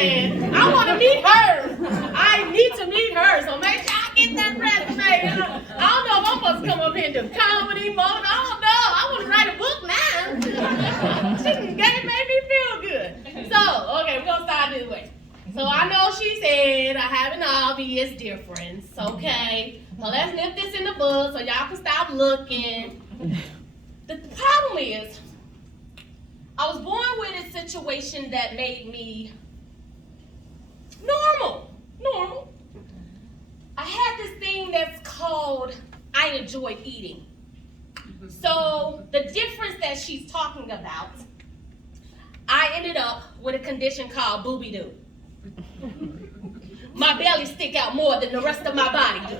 said, I want to meet her. I need to meet her. So make sure I get that resume. I don't know if I'm supposed to come up here and do comedy mode. I don't know. I want to write a book now. She made me feel good. So, okay, we're going to start this way. So I know she said I have an obvious difference, okay? So let's nip this in the bud so y'all can stop looking. The problem is, I was born with a situation that made me normal. I had this thing that's called I enjoy eating. So the difference that she's talking about, I ended up with a condition called booby-doo. My belly stick out more than the rest of my body do.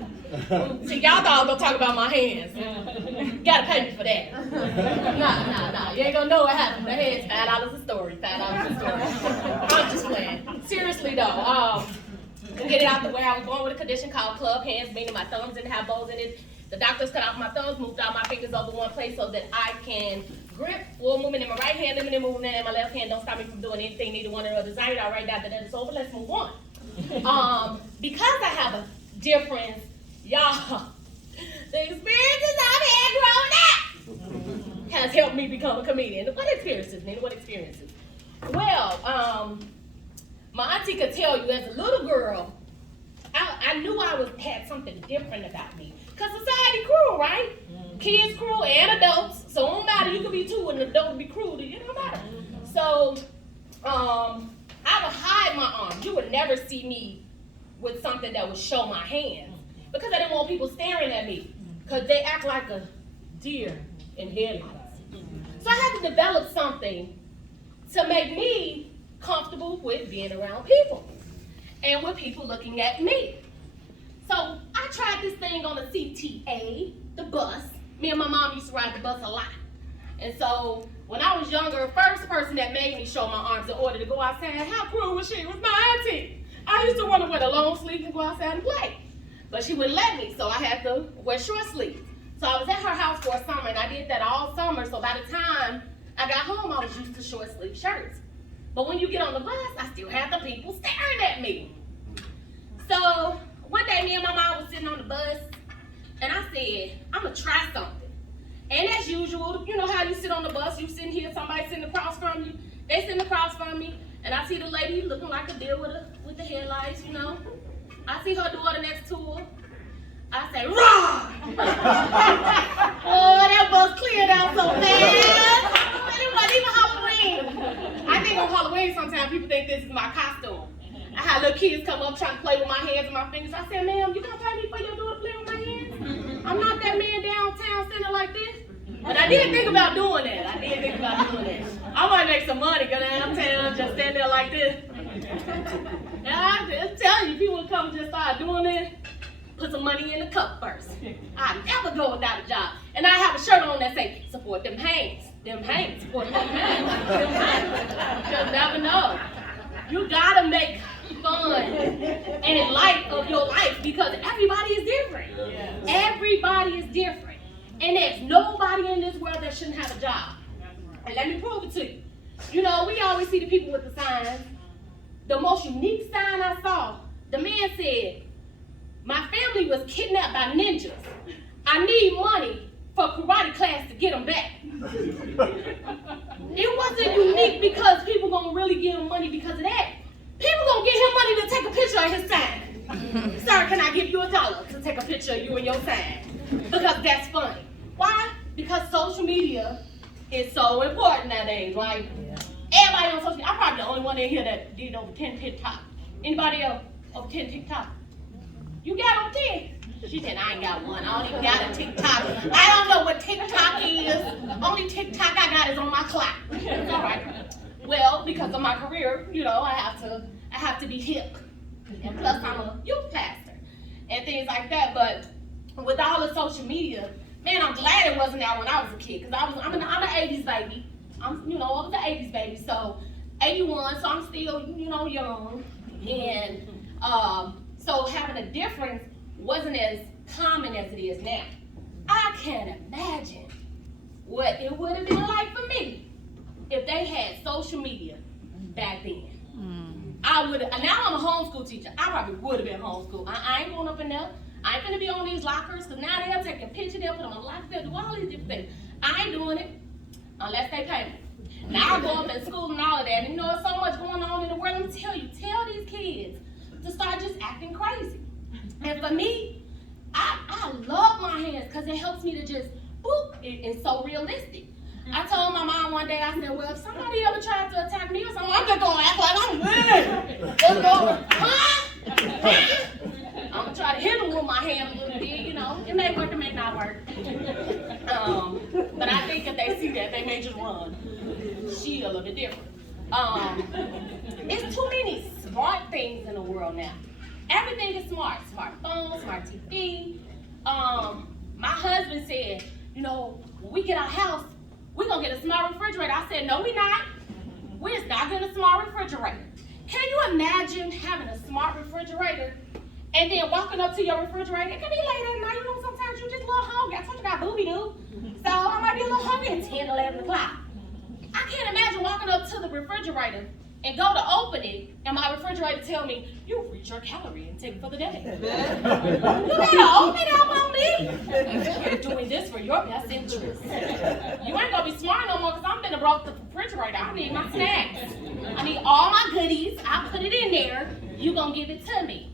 See, y'all thought I was gonna talk about my hands. Gotta pay me for that. Nah. You ain't gonna know what happened. The head's $5 a story. $5 a story. I'm just playing. Seriously though, to get it out the way, I was born with a condition called club hands, meaning my thumbs didn't have bows in it. The doctors cut off my thumbs, moved all my fingers over one place so that I can grip full movement in my right hand, limited movement in my left hand. Don't stop me from doing anything, neither one or other desired. All right, after that it's over, let's move on. Because I have a difference, y'all, the experiences I've had growing up has helped me become a comedian. What experiences, Nina? What experiences? Well, my auntie could tell you as a little girl, I knew I had something different about me. Because society cruel, right? Kids cruel and adults. So it don't matter, you could be two and an adult be cruel to you, it don't matter. So I would hide my arms. You would never see me with something that would show my hands. Because I didn't want people staring at me. Because they act like a deer in headlights. So I had to develop something to make me comfortable with being around people. And with people looking at me. So I tried this thing on the CTA, the bus. Me and my mom used to ride the bus a lot. And so when I was younger, the first person that made me show my arms in order to go outside, how cruel was she? It was my auntie. I used to want to wear the long sleeves and go outside and play. But she wouldn't let me, so I had to wear short sleeves. So I was at her house for a summer, and I did that all summer. So by the time I got home, I was used to short sleeve shirts. But when you get on the bus, I still had the people staring at me. So one day, me and my mom was sitting on the bus, and I said, I'm gonna try something. And as usual, you know how you sit on the bus, you sitting here, somebody sitting across from you, they sitting across from me, and I see the lady looking like a deer with the headlights, you know. I see her daughter next to her. I say, rah! Oh, that bus cleared out so fast. And it wasn't even Halloween. I think on Halloween sometimes people think this is my costume. I had little kids come up trying to play with my hands and my fingers. I said, ma'am, you gonna pay me for your daughter to play with my hands? I'm not that man downtown sitting like this. But I did think about doing that. I might make some money go downtown, just stand there like this. And I just tell you, people would come and just start doing it. Put some money in the cup first. I never go without a job. And I have a shirt on that say, support them hands. Support them hands. You'll never know. You gotta make fun and light of your life because everybody is different. Yes. Everybody is different. And there's nobody in this world that shouldn't have a job. And let me prove it to you. You know, we always see the people with the signs. The most unique sign I saw, the man said, my family was kidnapped by ninjas. I need money for karate class to get them back. It wasn't unique because people gonna really give him money because of that. People gonna give him money to take a picture of his sign. Sir, can I give you $1 to take a picture of you and your sign? Because that's funny. Why? Because social media is so important nowadays. Like, everybody on social media. I'm probably the only one in here that did over 10 TikTok. Anybody else over 10 TikTok? You got over 10? She said, I ain't got one. I don't even got a TikTok. I don't know what TikTok is. Only TikTok I got is on my clock. It's all right. Well, because of my career, you know, I have to be hip. And plus I'm a youth pastor and things like that. But with all the social media, man, I'm glad it wasn't out when I was a kid. Because I'm an 80s baby. I was an 80s baby. So 81, so I'm still, young. And so having a difference wasn't as common as it is now. I can't imagine what it would have been like for me if they had social media back then. I would have, now I'm a homeschool teacher. I probably would have been homeschooled. I ain't going up in there. I ain't gonna be on these lockers, because now they're taking pictures, they'll put them on lockers, they'll do all these different things. I ain't doing it unless they pay me. Now I go up in school and all of that, and you know, there's so much going on in the world. Let me tell you, tell these kids to start just acting crazy. And for me, I love my hands because it helps me to just, boop, it's so realistic. I told my mom one day, I said, well, if somebody ever tried to attack me or something, I'm just gonna act like I'm good. Just go, huh? I'm gonna try to hit them with my hand a little bit, you know. It may work, it may not work. But I think if they see that, they may just run. She a little bit different. It's too many smart things in the world now. Everything is smart. Smartphone, smart TV. My husband said, you know, when we get our house, we're gonna get a smart refrigerator. I said, no, we're not. We're not getting a smart refrigerator. Can you imagine having a smart refrigerator and then walking up to your refrigerator? It can be late at night, you know, sometimes you're just a little hungry. I told you about booby-doo. So I might be a little hungry at 10, 11 o'clock. I can't imagine walking up to the refrigerator and go to open it, and my refrigerator tell me, you've reached your calorie intake for the day. You better open it up on me. You're doing this for your best interest. You ain't gonna be smart no more, because I'm gonna broke the refrigerator. I need my snacks. I need all my goodies. I put it in there. You gonna give it to me.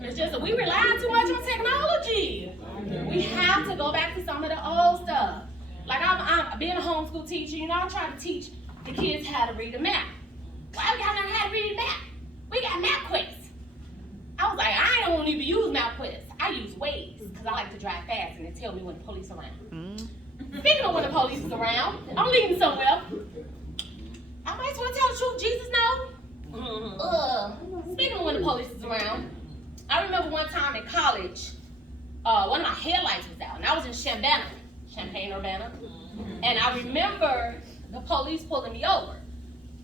It's just that we rely too much on technology. We have to go back to some of the old stuff. Like I'm being a homeschool teacher, you know, I try to teach the kids how to read a map. Why we gotta learn how to read a map? We got MapQuest. I was like, I don't even use MapQuest. I use Waze, because I like to drive fast and it tell me when the police are around. Speaking of when the police is around, I'm leaving somewhere. I might as well tell the truth, Jesus knows. Speaking of when the police is around, I remember one time in college, one of my headlights was out, and I was in Champaign, Urbana, and I remember the police pulling me over.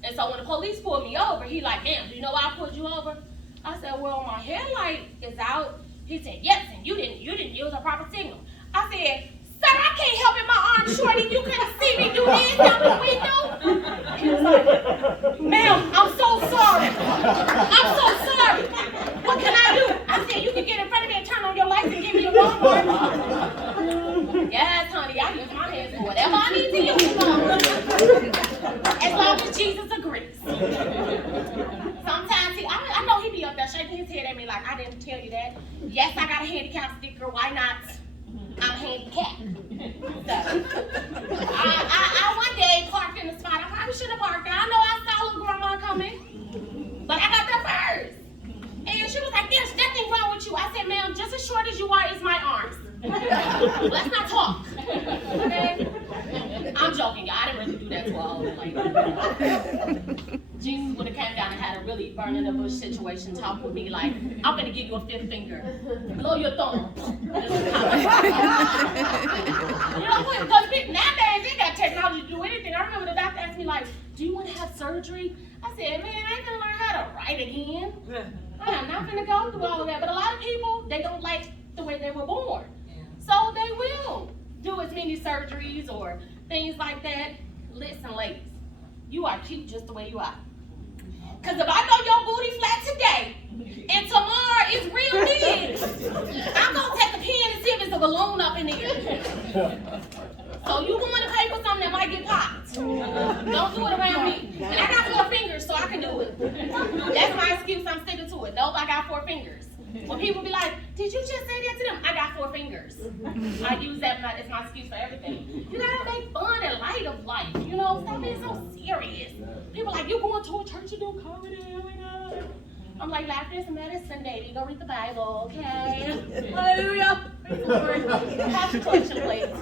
And so when the police pulled me over, he like, damn, do you know why I pulled you over? I said, well, my headlight is out. He said, yes, and you didn't use a proper signal. I said, sir, I can't help it, my arm's short, and you couldn't see me do this out the window. He was like, ma'am, I'm so sorry. I'm so sorry. What can I do? I said, you can get in front of me and turn on your lights and give me a Walmart. Yes, honey, I use my hands for whatever I need to use. As long as Jesus agrees. Sometimes I know he be up there shaking his head at me like, I didn't tell you that. Yes, I got a handicap sticker. Why not? I'm handicapped. So, I one day parked in the spot. I probably should have parked there. I know I saw little grandma coming, but I got there first. And she was like, there's nothing wrong with you. I said, ma'am, just as short as you are is my arms. Let's not talk. Okay? I'm joking, y'all. I didn't really do that to all like Jesus would have came down and had a really burning the bush situation, talk with me like, I'm gonna give you a fifth finger. Blow your thumb. You know, because nowadays they got technology to do anything. I remember the doctor asked me like, do you want to have surgery? I said, man, I ain't gonna learn how to write again. I'm not gonna go through all of that. But a lot of people, they don't like the way they were born. So they will do as many surgeries or things like that. Listen, ladies, you are cute just the way you are. Because if I know your booty flat today and tomorrow it's real big, I'm going to take a pen and see if it's a balloon up in there. So you want to pay for something that might get popped. Don't do it around me. And I got 4 fingers, so I can do it. That's my excuse. I'm sticking to it. Nope, I got 4 fingers. When people be like, did you just say that to them? I got 4 fingers. I use that as my excuse for everything. You gotta make fun and light of life. You know, stop being so serious. People like, you going to a church to do comedy? Oh my God. I'm like, laughter is medicine, baby. Go read the Bible, okay? Hallelujah. Concentration, please.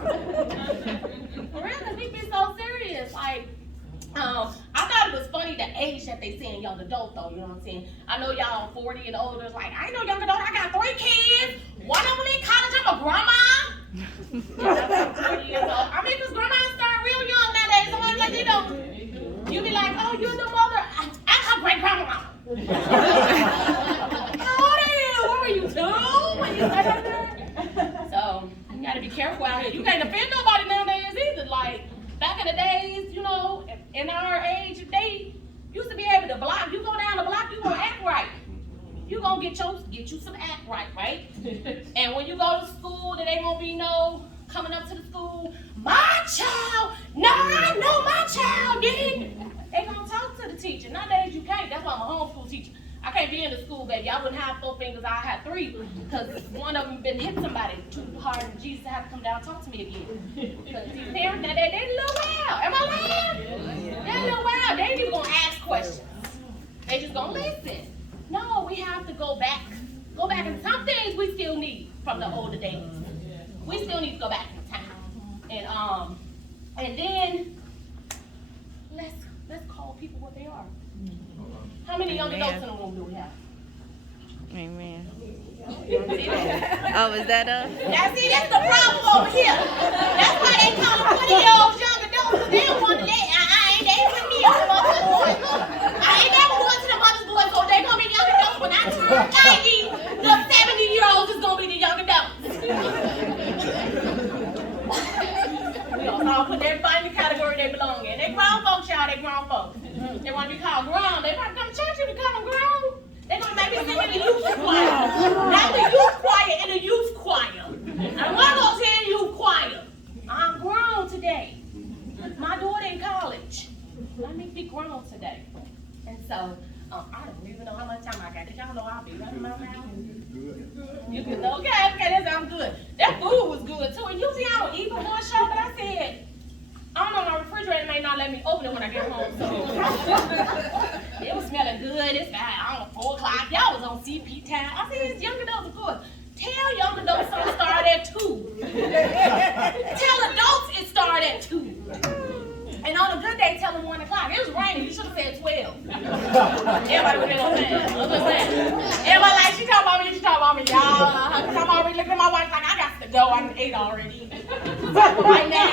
For real, because people be so serious. Like, I thought it was funny the age that they saying young adult though, you know what I'm saying? I know y'all 40 and older, it's like, I ain't no young adult, I got 3 kids, one of them in college, I'm a grandma. I'm 40 years old. I mean, because grandmas start real young nowadays, so I'm like, you know, you be like, oh, you're the mother, I'm her great grandma. How old are you? What were you, 2 when you started that? So, you gotta be careful out here. You can't offend nobody nowadays either, like, back in the days, you know, in our age, they used to be able to block. You go down the block, you gonna you gonna get you some act right? And when you go to school, there ain't gonna be no coming up to the school, my child, no, I know my child did. They gonna talk to the teacher. Nowadays you can't. That's why I'm a homeschool teacher. I can't be in the school, baby. I wouldn't have 4 fingers, I had 3, because one of them been hit somebody too hard, and Jesus had to come down and talk to me again. Because these parents, they a little wild. Am I lying? They're a little wild. They ain't even gonna ask questions. They just gonna listen. No, we have to go back, and some things we still need from the older days. We still need to go back in time, and then let's call people what they are. How many young adults in the room do we have? Amen. See that? Oh, is that us? Now see, that's the problem over here. That's why they call them 20-year-olds young adults, because they don't want to, they ain't with me on the mother's boys. I ain't never going to the mother's boys, so they gonna be young adults. When I turn 90, the 70-year-olds is gonna be the young adults. We all put everybody in the category they belong in. They grown folks, y'all, they grown folks. They want to be called grown. They might come to church and become grown. They're going to make me sing in the youth choir. Not the youth choir, in the youth choir. I want to go to the youth choir. I'm grown today. My daughter in college. Let me be grown today. And so, I don't even know how much time I got. Did y'all know I'll be running my mouth? You can know, okay, that sounds good. That food was good too. And usually I don't eat before a show, but I said, I don't know, my refrigerator may not let me open it when I get home, so. It was smelling good. It's about, I don't know, 4 o'clock. Y'all was on CP time. I said, it's young adults, of course. Tell young adults something start at 2. Tell adults it started at 2. And on a good day, tell them 1 o'clock. It was raining. You should have said 12. Everybody would have been on time. I'm just saying. Everybody like, she talking about me, y'all. Because I'm already looking at my watch like, I got to go. I'm 8 already. Right now.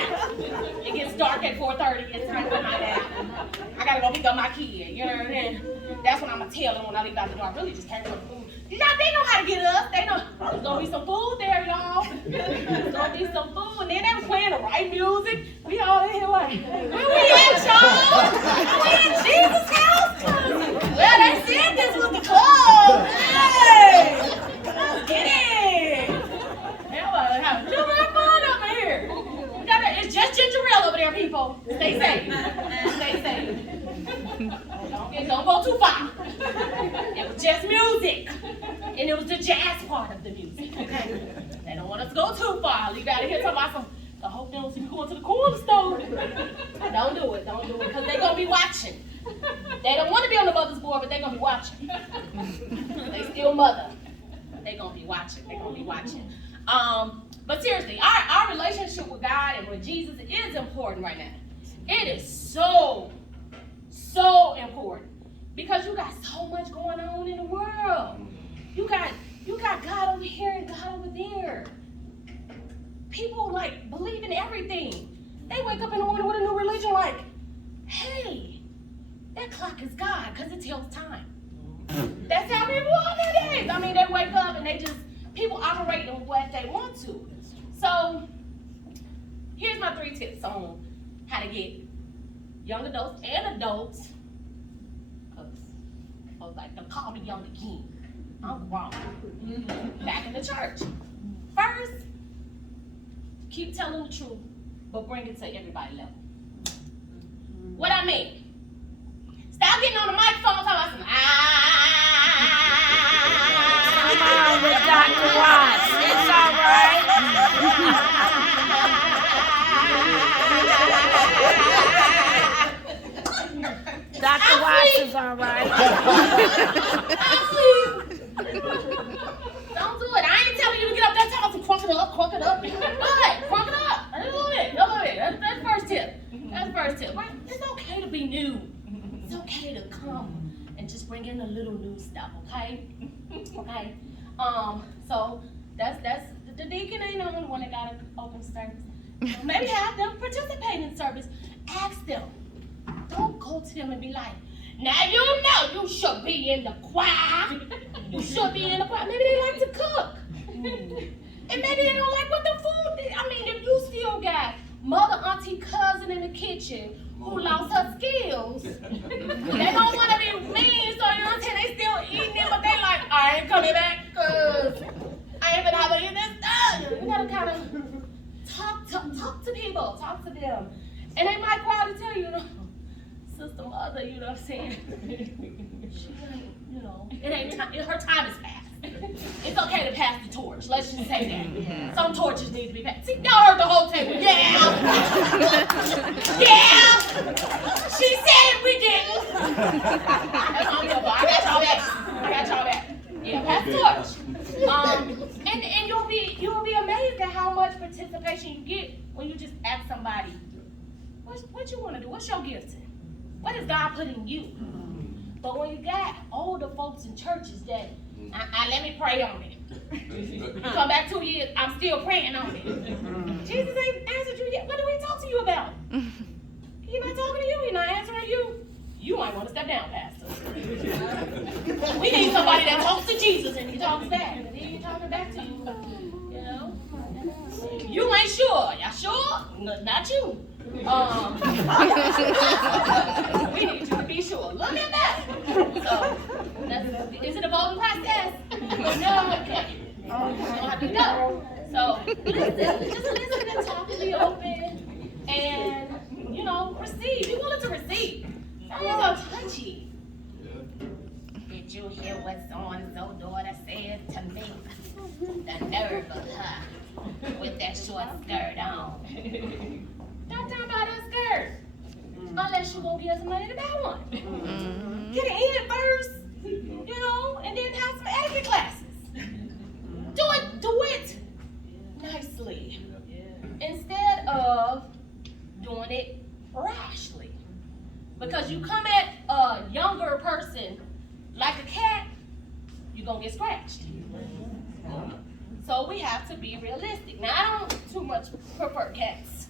It gets dark at 4:30. It's time for my nap. I got to go pick up my kid. You know what I mean? That's when I'm going to tell them when I leave out the door. I really just came for the food. Y'all, they know how to get up. They know there's going to be some food there, y'all. There's going to be some food. And then they were playing the right music. We all in here like, where we at, y'all? We in Jesus' house? Well, they said this was the club. Hey! Let's get it. Everybody having too much fun over here. It's just ginger ale over there, people. Stay safe. Stay safe. Don't go too far. It was just music. And it was the jazz part of the music, okay? They don't want us to go too far. You gotta hear talking about some, I hope they don't see me going to the corner store. Don't do it, because they're gonna be watching. They don't want to be on the mother's board, but they're gonna be watching. They still mother. They're gonna be watching. But seriously, our relationship with God and with Jesus is important right now. It is so important. Because you got so much going on in the world. You got God over here and God over there. People like believe in everything. They wake up in the morning with a new religion like, hey, that clock is God because it tells time. That's how people are nowadays. I mean, they wake up and people operate in what they want to. So, here's my 3 tips on how to get young adults and adults, because I was like, don't call me young again. I'm grown. Back in the church. First, keep telling the truth, but bring it to everybody's level. What I mean? Stop getting on the microphone talking about some Come on with Dr. Watts. It's all right. Dr. Watts is all right. Don't do it. I ain't telling you to get up there talking crunk it up. Go ahead, crunk it up. A little bit. That's the first tip. Right? It's okay to be new. It's okay to come and just bring in a little new stuff, okay? Okay? So that's the deacon ain't the only one that got an open service. Maybe have them participate in service. Ask them. Don't go to them and be like, now you know you should be in the choir. You should be in the choir. Maybe they like to cook. And maybe they don't like what the food is. I mean, if you still got mother, auntie, cousin in the kitchen who lost her skills, they don't want to be mean, so you know what I'm saying? They still eating it, but they like, I ain't kind of talk to people, talk to them. And they might quietly tell you, sister, mother, you know what I'm saying? She ain't, it ain't time, her time is past. It's okay to pass the torch. Let's just say that. Some torches need to be passed. See, y'all heard the whole table. Yeah. Yeah. She said we didn't. That's on your part. I got y'all back. Yeah, pass the torch. And you'll be amazed at how much participation you get when you just ask somebody, what you want to do? What's your gift? What is God put in you? But when you got older folks in churches that, let me pray on it. You come back 2 years, I'm still praying on it. Jesus ain't answered you yet. What do we talk to you about? He not talking to you. He not answering you. You might want to step down, Pastor. We need somebody that talks to Jesus and he talks back. And he ain't talking back to you. You ain't sure. Y'all sure? No, not you. We need you to be sure. Look at that. So, is it a voting process? No, okay. You don't have to go. So, just listen and talk and be open. And, receive. Be willing to receive. Don't get so touchy. Did you hear what so-and-so daughter said to me? The nerve of her with that short skirt on. Don't talk about her skirt. Unless you won't give us money to buy one. Get it in first, and then have some etiquette classes. Do it nicely. Instead of doing it rashly. Because you come at a younger person like a cat, you're going to get scratched. So we have to be realistic. Now, I don't too much prefer cats.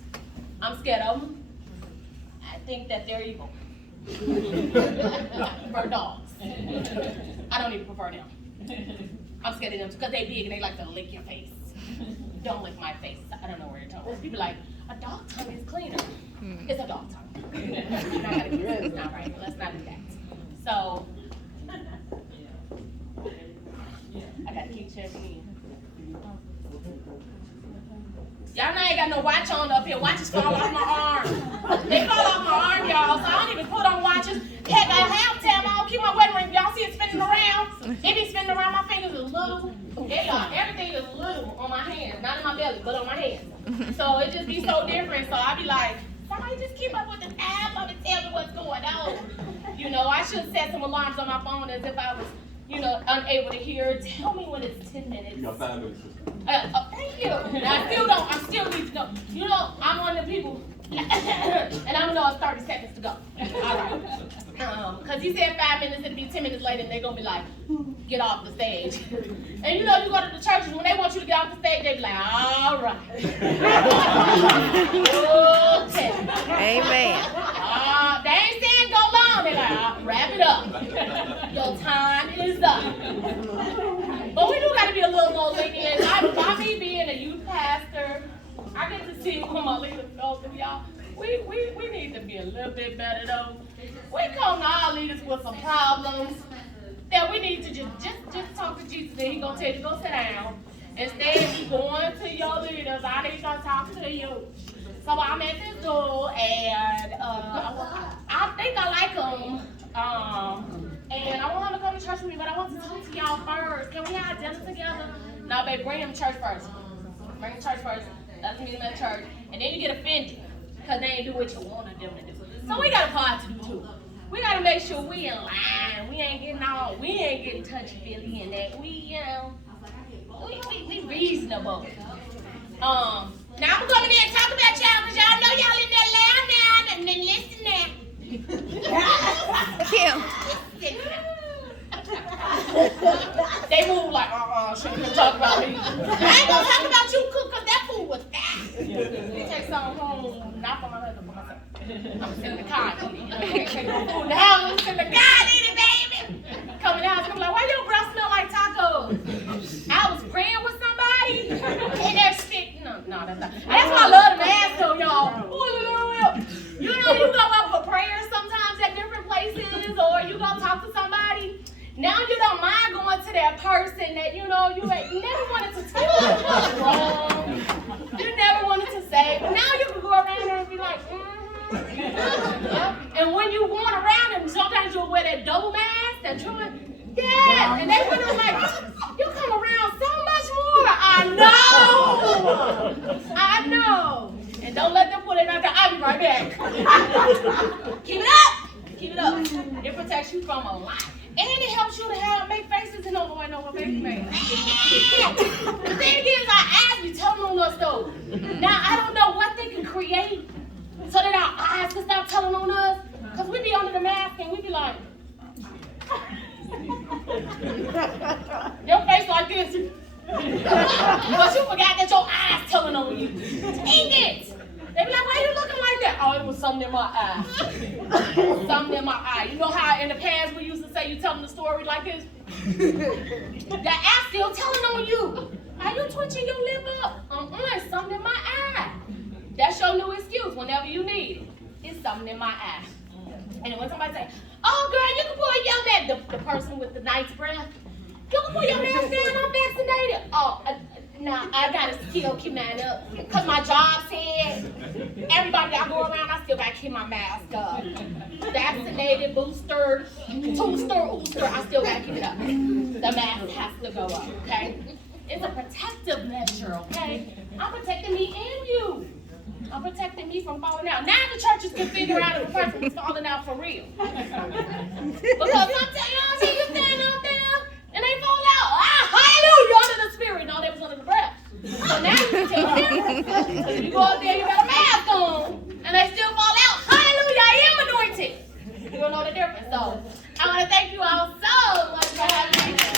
I'm scared of them. I think that they're evil. I prefer dogs. I don't even prefer them. I'm scared of them because they're big and they like to lick your face. Don't lick my face. I don't know where your tongue is. People are like, a dog tongue is cleaner. It's a dog tongue. It's not right. Let's not do that. So, I gotta keep checking in. Y'all know I ain't got no watch on up here. Watches fall off my arm. They fall off my arm, y'all, so I don't even put on watches. Heck, I have them on. Keep my wedding ring. Y'all see it spinning around? It be spinning around. My fingers is little. Everything is little on my hands. Not in my belly, but on my hands. So it just be so different. So I be like, somebody just keep up with the tab and tell me what's going on. I should set some alarms on my phone as if I was, unable to hear. Tell me when it's 10 minutes. You got 5 minutes. Thank you. And I still need to know. I'm one of the people, and I'm gonna know it's 30 seconds to go. All right. Because he said 5 minutes, it'll be 10 minutes later, and they're gonna be like, get off the stage. And you go to the churches, when they want you to get off the stage, they be like, all right. Okay. Amen. They ain't saying go long, they're like, wrap it up. Your time is up. But we do got to be a little more lenient. By me being a youth pastor, I get to see what my leaders go through, y'all. We need to be a little bit better, though. We come to our leaders with some problems that we need to just talk to Jesus, and He's going to tell you to go sit down. Instead of going to your leaders, I need to talk to you. So I'm at this door, and I think I like them. And I want him to come to church with me, but I want to talk to y'all first. Can we have dinner together? No, babe, bring him to church first. Bring him to church first. Let's meet him at church. And then you get offended because they ain't do what you wanted them to do. So we got a part to do too. We got to make sure we in line. We ain't getting touchy-feely in that. We reasonable. Now I'm coming in and talk about y'all because y'all know y'all in there loud now and then listen now. Kim. They move like, shouldn't talk about me. I ain't gonna talk about you, Cook, because that food was fat. They take some home, not for my husband, for myself. I'm sitting in the car, take no food in the house, I'm sitting in the car, eat it, baby. Come in the house, I'm like, why your breath smell like tacos? I was praying with somebody, and they're spitting. No, that's not. That's why I love the mask, though, y'all. You go up for prayers sometimes at different places, or you go talk to somebody. Now you don't mind going to that person that you ain't never wanted to tell them what's wrong. wear that double mask, that joint. Yeah, and they went on like, you come around so much more. I know. And don't let them put it out there. I'll be right back. Keep it up. Keep it up. It protects you from a lot. And it helps you to make faces and no one face make. The thing is, our eyes be telling on us though. Now, I don't know what they can create so that our eyes can stop telling on us. Because we be under the mask and we be like, your face like this. But you forgot that your eyes telling on you. Dang it! They be like, why you looking like that? Oh, it was something in my eye. Something in my eye. You know how in the past we used to say you telling the story like this? That eye still telling on you. Are you twitching your lip up? It's something in my eye. That's your new excuse whenever you need it. It's something in my eye. And when somebody say, oh girl, you can pull your mask, the person with the nice breath, you can pull your mask down, I'm vaccinated. Oh, nah, I gotta still keep mine up. Cause my job said, everybody I go around, I still gotta keep my mask up. Vaccinated, booster, ooster, I still gotta keep it up. The mask has to go up, okay? It's a protective measure, okay? I'm protecting me and you. I'm protecting me from falling out. Now the churches can figure out if a person is falling out for real. Because sometimes y'all see you stand out there and they fall out. Hallelujah, under the spirit. No, they was under the breath. So now you can tell them. So if you go out there, you got a mask on, and they still fall out. Hallelujah, I am anointed. You don't know the difference. So I want to thank you all so much for having me.